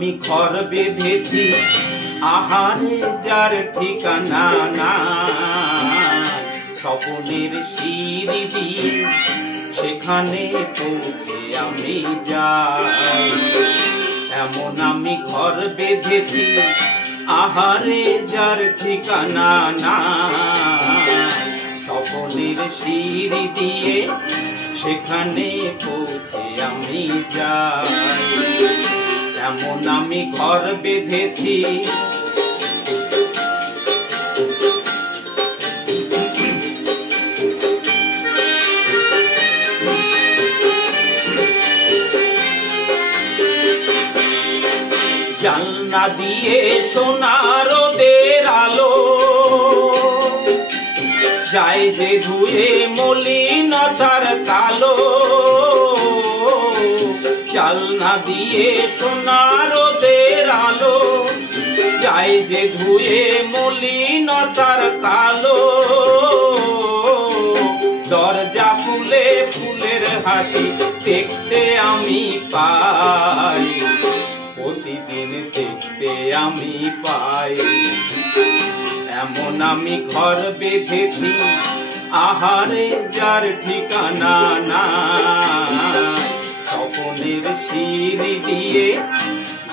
আমি ঘর বেঁধেছি আহারে যার ঠিকানা না, স্বপনের সিঁড়ি দিয়ে সেখানে পৌঁছে আমি যাই। এমন আমি ঘর বেঁধেছি আহারে যার ঠিকানা না, স্বপনের সিঁড়ি দিয়ে সেখানে পৌঁছে আমি যাই। এমন আমি ঘর বেঁধেছি। জানলা দিয়ে সোনার রোদের আলো যায় যে ধুয়ে মলিনতার কালো। জানলা দিয়ে সোনার রোদের আলো যায় যে ধুয়ে মলিনতার কালো। দরজা খুলে ফুলের হাসি দেখতে আমি পাই, প্রতিদিন দেখতে আমি পাই। এমন আমি ঘর বেঁধেছি আহারে যার ঠিকানা না, স্বপনের সিঁড়ি দিয়ে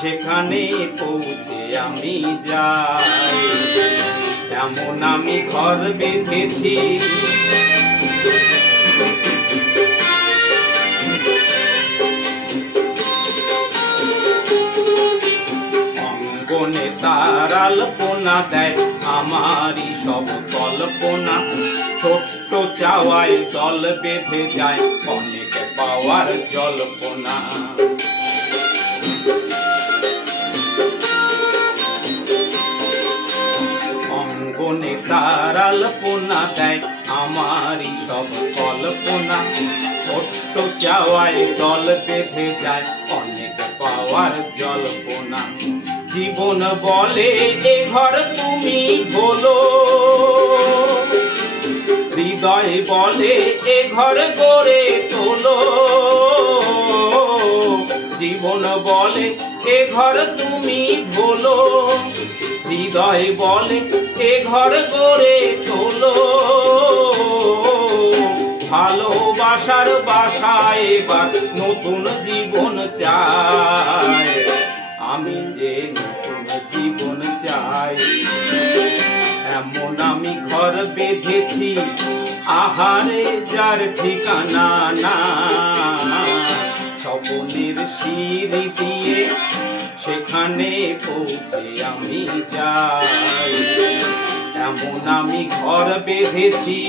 সেখানে পৌঁছে আমি যাই। এমন আমি ঘর বেঁধেছি। অঙ্গনে তার আলপনা দেয় আমারই সব কল্পনা, ছোট্ট চাওয়ায় দল বেঁধে যায় অনেক পাওয়ার জল্পনা। অঙ্গনে তার আলপনা দেয় আমারই সব কল্পনা, ছোট্ট চাওয়ায় দল বেঁধে যায় অনেক পাওয়ার জল্পনা। জীবন বলে এ ঘর তুমি হলো, হৃদয় বলে এ ঘর গড়ে তোলো। জীবন বলে এ ঘর তুমি হলো, হৃদয় বলে এ ঘর গড়ে তোলো। ভালোবাসার বাসায় এবার নতুন জীবন চাই, আমি যে নতুন জীবন চাই। এমন আমি ঘর বেঁধেছি আহারে যার ঠিকানা না, স্বপনের সিঁড়ি দিয়ে সেখানে পৌঁছে আমি যাই। এমন আমি ঘর বেঁধেছি।